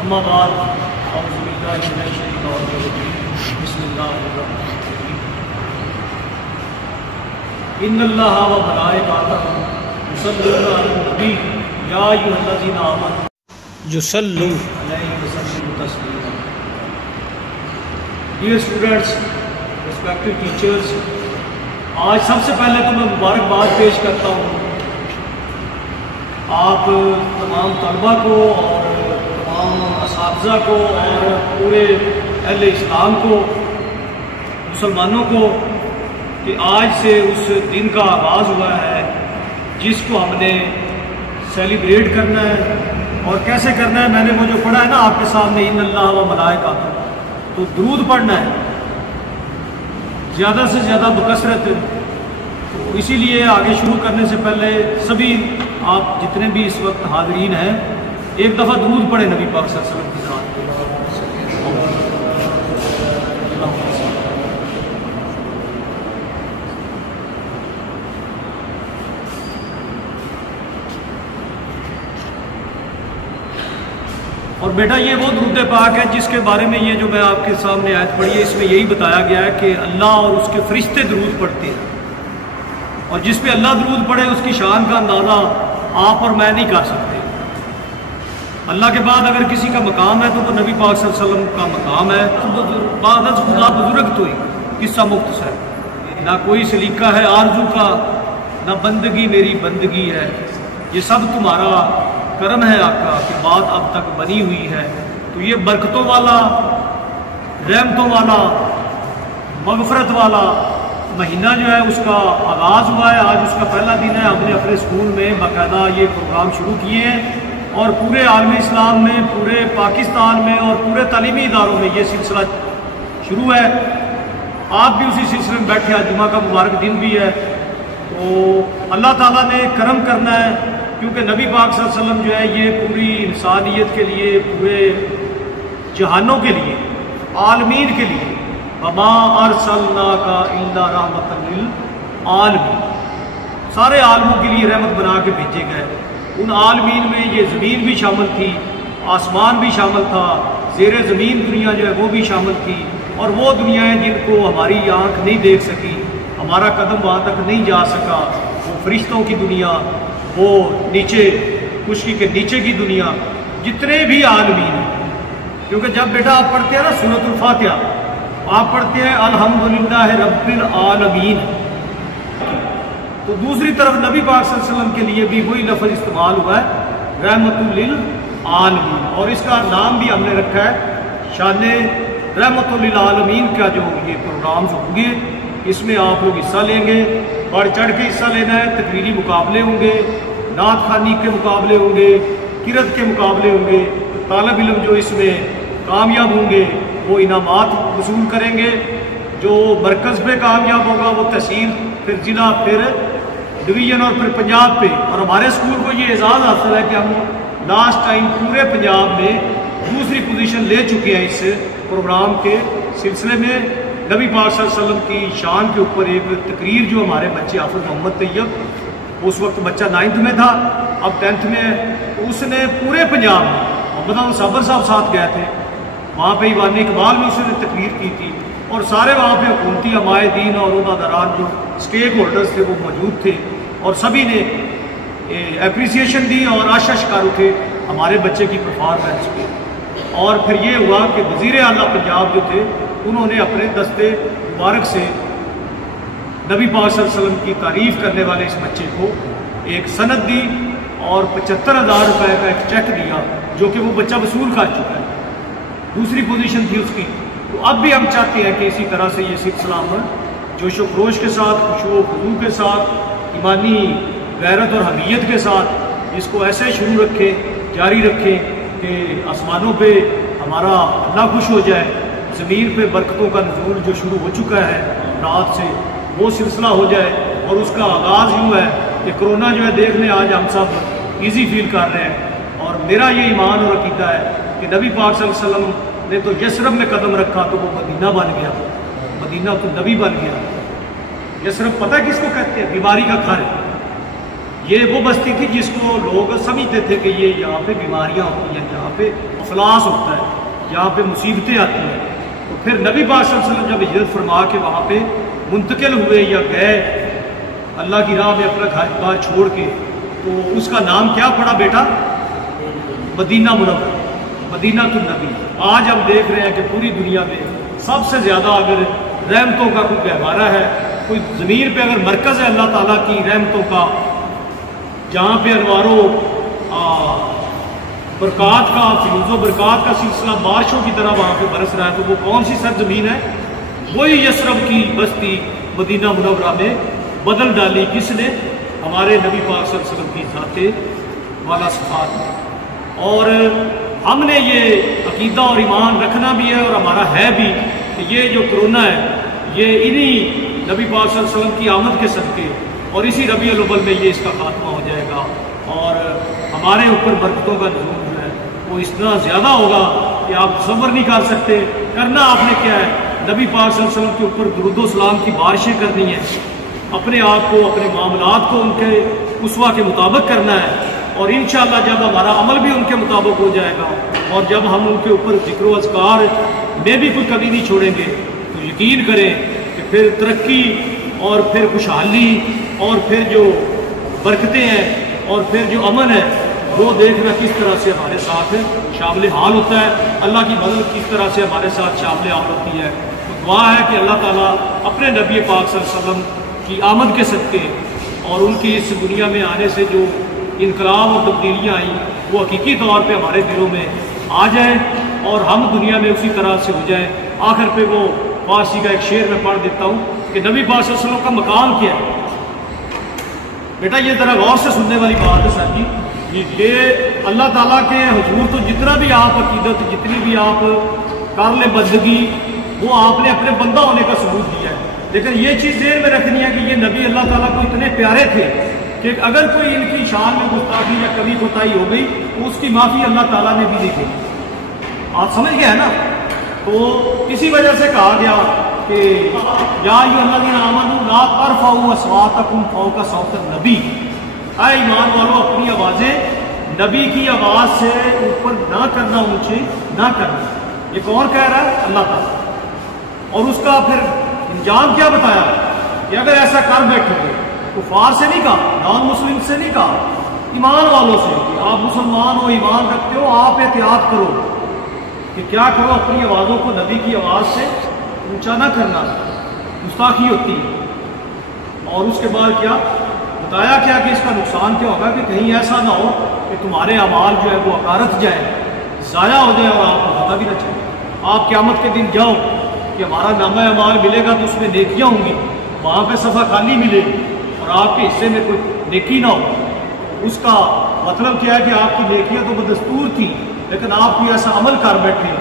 اما بعد اعوذ باللہ من الشیطان الرجیم بسم اللہ الرحمن الرحیم ان اللہ و ملائکتہ یصلون علی النبی یا ایھا الذین آمنوا یصلوا علیہ وسلموا تسلیما. ڈیئر اسٹوڈنٹس، ریسپیکٹڈ ٹیچرز، آج سب سے پہلے تو میں مبارکباد پیش کرتا ہوں آپ تمام طلباء کو اور تمام اساتذہ کو اور پورے اہل اسلام کو، مسلمانوں کو، کہ آج سے اس دن کا آغاز ہوا ہے جس کو ہم نے سیلیبریٹ کرنا ہے. اور کیسے کرنا ہے؟ میں نے وہ جو پڑھا ہے نا آپ کے سامنے، ان اللہ و ملائکہ، تو درود پڑھنا ہے زیادہ سے زیادہ بکثرت. تو اسی لیے آگے شروع کرنے سے پہلے سبھی آپ جتنے بھی اس وقت حاضرین ہیں ایک دفعہ درود پڑھیں نبی پاک صلی اللہ علیہ وسلم کی ذات پہ. اور بیٹا یہ وہ درود پاک ہے جس کے بارے میں یہ جو میں آپ کے سامنے آیت پڑھی ہے اس میں یہی بتایا گیا ہے کہ اللہ اور اس کے فرشتے درود پڑھتے ہیں، اور جس پہ اللہ درود پڑھے اس کی شان کا اندازہ آپ اور میں نہیں کر سکتے. اللہ کے بعد اگر کسی کا مقام ہے تو وہ نبی پاک صلی اللہ علیہ وسلم کا مقام ہے. بعد از خدا بزرگ تو ہی قصہ مختصر، نہ کوئی سلیقہ ہے آرزو کا، نہ بندگی میری بندگی ہے، یہ سب تمہارا کرم ہے آقا کہ بات اب تک بنی ہوئی ہے. تو یہ برکتوں والا، رحمتوں والا، مغفرت والا مہینہ جو ہے اس کا آغاز ہوا ہے. آج اس کا پہلا دن ہے. ہم نے اپنے اسکول میں باقاعدہ یہ پروگرام شروع کیے ہیں، اور پورے عالم اسلام میں، پورے پاکستان میں اور پورے تعلیمی اداروں میں یہ سلسلہ شروع ہے. آپ بھی اسی سلسلے میں بیٹھے ہیں. جمعہ کا مبارک دن بھی ہے. تو اللہ تعالیٰ نے کرم کرنا ہے، کیونکہ نبی پاک صلی اللہ علیہ وسلم جو ہے یہ پوری انسانیت کے لیے، پورے جہانوں کے لیے، عالمین کے لیے، وما ارسلناک الا رحمۃ للعالمین، سارے عالموں کے لیے رحمت بنا کے بھیجے گئے. ان عالمین میں یہ زمین بھی شامل تھی، آسمان بھی شامل تھا، زیر زمین دنیا جو ہے وہ بھی شامل تھی، اور وہ دنیایں جن کو ہماری آنکھ نہیں دیکھ سکی، ہمارا قدم وہاں تک نہیں جا سکا، وہ فرشتوں کی دنیا، وہ نیچے خشکی کے نیچے کی دنیا، جتنے بھی عالمین ہیں. کیونکہ جب بیٹا آپ پڑھتے ہیں نا سورۃ الفاتحہ، آپ پڑھتے ہیں الحمدللہ رب العالمین، تو دوسری طرف نبی پاک صلی اللہ علیہ وسلم کے لیے بھی وہی لفظ استعمال ہوا ہے، رحمت للعالمین. اور اس کا نام بھی ہم نے رکھا ہے شان رحمت للعالمین کا. جو یہ پروگرامز ہوں گے اس میں آپ لوگ حصہ لیں گے، بڑھ چڑھ کے حصہ لینا ہے. تقریری مقابلے ہوں گے، نعت خوانی کے مقابلے ہوں گے، قرأت کے مقابلے ہوں گے. طالب علم جو اس میں کامیاب ہوں گے وہ انعامات وصول کریں گے. جو مرکز پہ کامیاب ہوگا وہ تحصیل، پھر ضلع، پھر ڈویژن اور پھر پنجاب پہ. اور ہمارے اسکول کو یہ اعزاز حاصل ہے کہ ہم لاسٹ ٹائم پورے پنجاب میں دوسری پوزیشن لے چکے ہیں اس پروگرام کے سلسلے میں. نبی پاک صلی اللہ علیہ وسلم کی شان کے اوپر ایک تقریر جو ہمارے بچے حافظ محمد طیب، اس وقت بچہ 9th میں تھا، اب 10th میں ہے، تو اس نے پورے پنجاب میں، محمد صابر صاحب ساتھ گئے تھے وہاں پہ، ایوان اقبال میں اس نے تقریر کی تھی، اور سارے وہاں پہ حکومتی عمائدین اور عہدیداران جو اسٹیک ہولڈرز تھے وہ موجود تھے، اور سبھی نے اپریسیشن دی اور آشا اٹھے ہمارے بچے کی پرفارمنس پہ. اور پھر یہ ہوا کہ وزیر اعلیٰ پنجاب جو تھے انہوں نے اپنے دستے مبارک سے نبی پاک صلی اللہ علیہ وسلم کی تعریف کرنے والے اس بچے کو ایک سند دی اور 75,000 روپے کا ایک چیک دیا، جو کہ وہ بچہ وصول کر چکا ہے. دوسری پوزیشن تھی اس کی. تو اب بھی ہم چاہتے ہیں کہ اسی طرح سے یہ سلسلہ ہم جوش و خروش کے ساتھ، خوشو و خضوع کے ساتھ، ایمانی غیرت اور حمیت کے ساتھ اس کو ایسے شروع رکھیں، جاری رکھیں کہ آسمانوں پہ ہمارا اللہ خوش ہو جائے، زمین پہ برکتوں کا نزول جو شروع ہو چکا ہے رات سے وہ سلسلہ ہو جائے. اور اس کا آغاز یوں ہے کہ کرونا جو ہے دیکھ لیں آج ہم سب ایزی فیل کر رہے ہیں. اور میرا یہ ایمان اور عقیدہ ہے کہ نبی پاک صلی اللہ علیہ وسلم نے تو یثرب میں قدم رکھا تو وہ مدینہ بن گیا، مدینہ تو نبی بن گیا. یثرب پتہ کس کو کہتے ہیں؟ بیماری کا گھر. یہ وہ بستی تھی جس کو لوگ سمجھتے تھے کہ یہ یہاں پہ بیماریاں ہوتی ہیں، یہاں پہ افلاس ہوتا ہے، یہاں پہ مصیبتیں آتی ہیں، تو پھر نبی پاک صلی اللہ علیہ وسلم جب ہجرت فرما کے وہاں پہ منتقل ہوئے یا گئے اللہ کی راہ میں اپنا گھر بار چھوڑ کے، تو اس کا نام کیا پڑا بیٹا؟ مدینہ منورہ، مدینہ النبی۔ آج ہم دیکھ رہے ہیں کہ پوری دنیا میں سب سے زیادہ اگر رحمتوں کا کوئی گہوارہ ہے، کوئی زمین پہ اگر مرکز ہے اللہ تعالیٰ کی رحمتوں کا، جہاں پہ انوار و برکات کا، فیوز و برکات کا سلسلہ بارشوں کی طرح وہاں پہ برس رہا ہے، تو وہ کون سی سرزمین ہے؟ وہی یثرب کی بستی مدینہ منورہ میں بدل ڈالی کس نے؟ ہمارے نبی پاک صلی اللہ علیہ وسلم کی ذات والا صفات میں۔ اور ہم نے یہ عقیدہ اور ایمان رکھنا بھی ہے اور ہمارا ہے بھی کہ یہ جو کرونا ہے یہ انہی نبی پاک صلی اللہ علیہ وسلم کی آمد کے صدقے اور اسی ربیع الاول میں یہ اس کا خاتمہ ہو جائے گا، اور ہمارے اوپر برکتوں کا نزول جو ہے وہ اتنا زیادہ ہوگا کہ آپ تصور نہیں کر سکتے۔ کرنا آپ نے کیا ہے؟ نبی پاک صلی اللہ علیہ وسلم کے اوپر درود و سلام کی بارشیں کرنی ہیں، اپنے آپ کو، اپنے معاملات کو ان کے اسوہ کے مطابق کرنا ہے، اور انشاءاللہ جب ہمارا عمل بھی ان کے مطابق ہو جائے گا اور جب ہم ان کے اوپر ذکر و اذکار میں بھی کوئی کمی نہیں چھوڑیں گے، تو یقین کریں کہ پھر ترقی اور پھر خوشحالی اور پھر جو برکتیں ہیں اور پھر جو امن ہے وہ دیکھنا کس طرح سے ہمارے ساتھ شامل حال ہوتا ہے، اللہ کی مدد کس طرح سے ہمارے ساتھ شامل حال ہوتی ہے۔ تو دعا ہے کہ اللہ تعالیٰ اپنے نبی پاک صلی اللہ علیہ وسلم کی آمد کے صدقے اور ان کی اس دنیا میں آنے سے جو انقلاب اور تبدیلیاں آئیں وہ حقیقی طور پہ ہمارے دلوں میں آ جائیں اور ہم دنیا میں اسی طرح سے ہو جائیں۔ آخر پہ وہ فارسی کا ایک شعر میں پڑھ دیتا ہوں کہ نبی پاک صلی اللہ علیہ وسلم کا مقام کیا ہے۔ بیٹا یہ ذرا غور سے سننے والی بات ہے سر جی، یہ اللہ تعالیٰ کے حضور تو جتنا بھی آپ عقیدت، جتنی بھی آپ کر لیں بندگی، وہ آپ نے اپنے بندہ ہونے کا ثبوت دیا ہے، لیکن یہ چیز ذہن میں رکھنی ہے کہ یہ نبی اللہ تعالیٰ کو اتنے پیارے تھے کہ اگر کوئی ان کی شان میں گستاخی یا کمی کوتاہی ہو گئی تو اس کی معافی اللہ تعالیٰ نے بھی دی تھی۔ آپ سمجھ گئے ہیں نا؟ تو اسی وجہ سے کہا گیا کہ یا ایھا الذین آمنوا لا ترفعوا اصواتکم فوق صوت النبی، اے ایمان والو اپنی آوازیں نبی کی آواز سے اوپر نہ کرنا، اونچی نہ کرنا۔ یہ کون کہہ رہا ہے؟ اللہ تعالیٰ۔ اور اس کا پھر انجام کیا بتایا کہ اگر ایسا کر بیٹھو گے، کفار سے نہیں کہا، نان مسلم سے نہیں کہا، ایمان والوں سے کہ آپ مسلمان ہو، ایمان رکھتے ہو، آپ احتیاط کرو کہ کیا کرو، اپنی آوازوں کو نبی کی آواز سے اونچا نہ کرنا، گستاخی ہوتی ہے۔ اور اس کے بعد کیا بتایا کیا کہ اس کا نقصان کیا ہوگا کہ کہیں ایسا نہ ہو کہ تمہارے اعمال جو ہے وہ اکارت جائے، ضائع ہو جائے اور آپ کو پتہ بھی نہ چلے۔ آپ قیامت کے دن جاؤ کہ ہمارا نامہ اعمال ملے گا تو اس میں نیکیاں ہوں گی، وہاں پہ صفحہ خالی ملے گی اور آپ کے حصے میں کوئی نیکی نہ ہو۔ اس کا مطلب کیا ہے کہ آپ کی نیکیاں تو بدستور تھیں، لیکن آپ کوئی ایسا عمل کر بیٹھے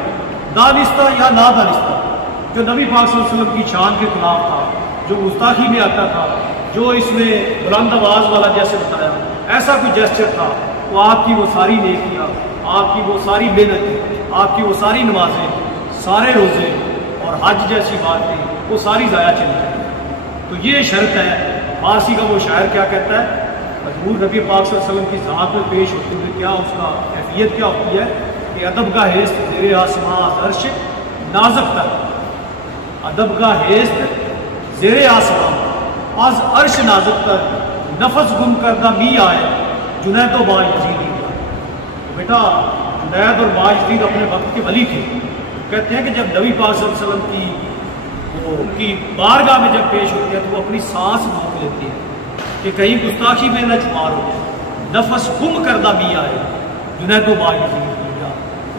دانستہ یا نادانستہ جو نبی پاک صلی اللہ علیہ وسلم کی شان کے خلاف تھا، جو گستاخی میں آتا تھا، جو اس میں بلند آواز والا جیسے بتایا ایسا کوئی جیسچر تھا، تو آپ کی وہ ساری نیکیاں، آپ کی وہ ساری محنت، آپ کی وہ ساری نمازیں، سارے روزے اور حج جیسی باتیں وہ ساری ضائع چلی جائیں۔ تو یہ شرط ہے۔ فارسی کا وہ شاعر کیا کہتا ہے؟ حضور نبی پاک صلی اللہ علیہ وسلم کی ذات میں پیش ہوتے ہوئے کیا اس کا کیفیت کیا ہوتی ہے کہ ادب کا حیث زیر آسماں عرش نازک تر، ادب کا حیث زیر آسماں از عرش نازک تر، نفس گم کردہ می آئے جنید و باجدید۔ بیٹا جنید اور باجدید اپنے وقت کے ولی تھے، کہتے ہیں کہ جب نبی پاک صلی اللہ علیہ وسلم کی ان کی بارگاہ میں جب پیش ہوتی ہے تو وہ اپنی سانس روک لیتی ہے کہ کہیں گستاخی میں نہ شمار ہو جائے، نفس گم کردہ می آئے جنید و باجدید۔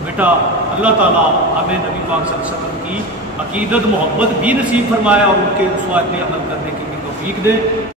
بیٹا اللہ تعالیٰ ہمیں نبی پاک صلی اللہ علیہ وسلم کی عقیدت محبت بھی نصیب فرمایا اور ان کے اسوات میں عمل کرنے کی بھی توفیق دے۔